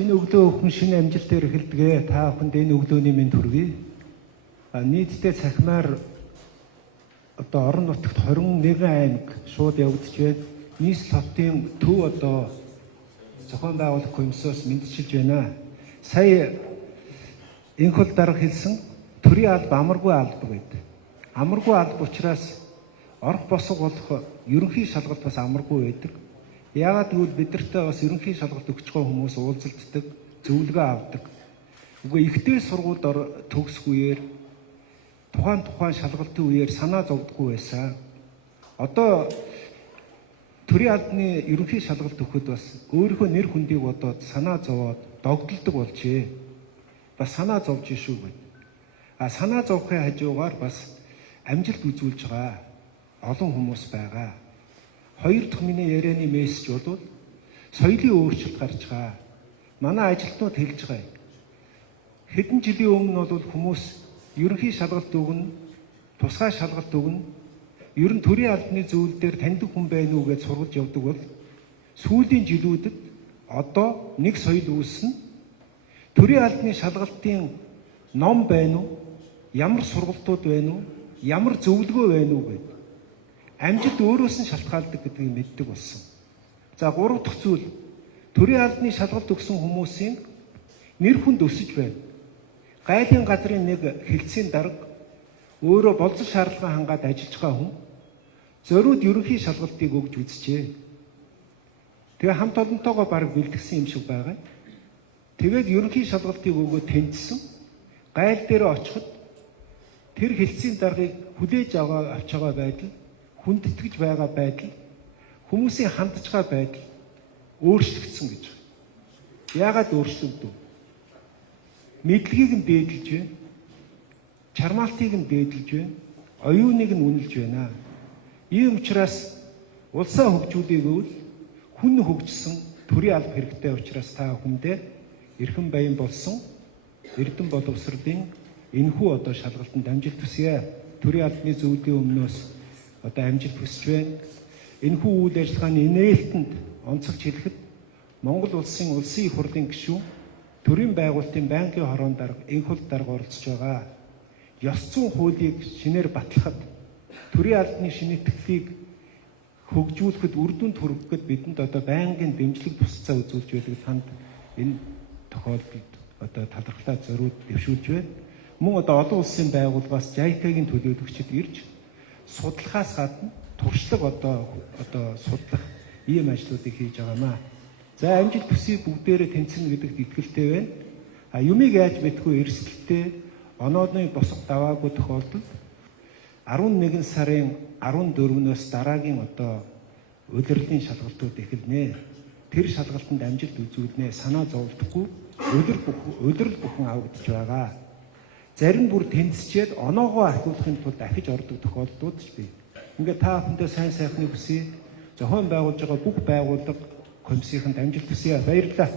Шинэ өглөө өхөн шинэ амжилтаар эхэлдэг. Та бүхэнд энэ өглөөний мэнд хүргэе. Нийтдээ цахимаар одоо орон нутагт 21 аймаг шууд явагдаж байна. Нийслэл хотын төв одоо зохион байгуулах комиссоос мэдчилж байна. Сая энэ хөл дарга хэлсэн төрийн алба амаргүй алба гэдэг. Амаргүй алба учраас орох босго болох ерөнхий шалгалт бас амаргүй байдаг. Яагаад гэвэл бидэртээ бас ерөнхий шалгалт өгч байгаа хүмүүс уулзалцдаг, зөвлөгөө авдаг. Үгүй ихтэй сургуульд төгсөх үеэр тухайн шалгалтын үеэр санаа зовдггүй байсан. Одоо төрийн албаны ерөнхий шалгалт өгөхөд бас өөрийнхөө нэр хүндийг бодоод санаа зовоод догдолдог болжээ. Бас санаа зовж шүү гэв. Санаа зовхын хажуугаар бас амжилт үзүүлж байгаа олон хүмүүс байгаа. Хоёр дахь миний ярианы мессеж бол соёлын өөрчлөлт гарч байгаа. Манай ажилтнууд хэлж байгаа. Хэдэн жилийн өмнө бол хүмүүс ерөнхий шалгалт өгнө, тусгай шалгалт өгнө. Ер нь төрийн албаны зүйл дээр таньдаг хүн байна уу гэж сургалж явдаг бол сүүлийн жилүүдэд одоо нэг соёл үүснэ. Төрийн албаны шалгалтын ном байна уу? Ямар сургалтууд байна уу? Ямар зөвлөгөө байна уу гэдэг. Амжилт өөрөөс нь шалтгаалдаг гэдгийг мэддэг болсон. За 3 дахь зүйл төрийн албаны шалгалт өгсөн хүмүүсийн нэр хүнд өсөж байна. Гайлын газрын нэг хэлтсийн дарга өөрөө болцол шаардлага хангаад ажиллаж байгаа хүн зориуд ерөнхий шалгалтыг өгж үзчихээ. Тэгээ хамт олонтойгоо баг бэлтгэсэн юм шиг байгаа. Тэгээд ерөнхий шалгалтыг өгөөд тэнцсэн. Гайл дээр очиход тэр хэлтсийн даргыг хүлээж авч байгаа байдал, хүндэтгэж байгаа байдал, хүмүүсийн хандж байгаа байдал өөрчлөгдсөн гэж. Яагаад өөрчлөгдөв? Мэдлэгийг нь дээдлж байна. Чармаалтыг нь дээдлж байна. Оюуныг нь үнэлж байна. Ийм учраас улсаа хөгжүүлэх үйл хүн хөгжсөн төрийн алба хэрэгтэй учраас та хүндээ эрхэм баян болсон Эрдэнэ боловсролын энэхүү одоо шалгалтанд амжилт хүсье. Төрийн албаны зөвлөлийн өмнөөс одоо амжилт хүсэж байна. Энэхүү үйл ажиллагааны нээлтэнд онцолж хэлэхэд Монгол улсын их хурлын гишүүн төрийн байгуулалтын байнгын хорон дарга энх хул дарга оролцож байгаа. Ёс зүйн хуулийг шинээр батлахад төрийн албаны шинэтгэлийг хөгжүүлэхэд үр дүнд хүрэхэд бидэнд одоо байнгын дэмжлэг тусалцаа үзүүлж байдаг танд энэ тохиолдолд одоо талархлаа зориуд дэвшүүлж байна. Мөн одоо олон улсын байгууллагаас JICA-гийн төлөөлөгчид ирж судлахаас гадна туршлага одоо судлах ийм ажлуудыг хийж байгаамаа. За амжилт хүсье бүгдээрээ тэнцэнэ гэдэгт итгэлтэй байна. Юмыг яаж мэдгүй эрсдэлтэй онооны босго даваагүй тохиолдолд 11 сарын 14-өөс дараагийн одоо удирдлын шалгалтууд эхэлнэ. Тэр шалгалтанд амжилт үзүүлнэ. Санаа зовдохгүй удирдал бүхэн авагдаж байгаа. Зарим бүр тэнцчээд оноогоо ахиулахын тулд дахиж ордог тохиолдлууд ч бий. Ингээд та бүхэндээ сайн сайхныг хүсье. Зохион байгуулж байгаа бүх байгууллага комиссийнхэнд амжилт хүсье. Баярлалаа.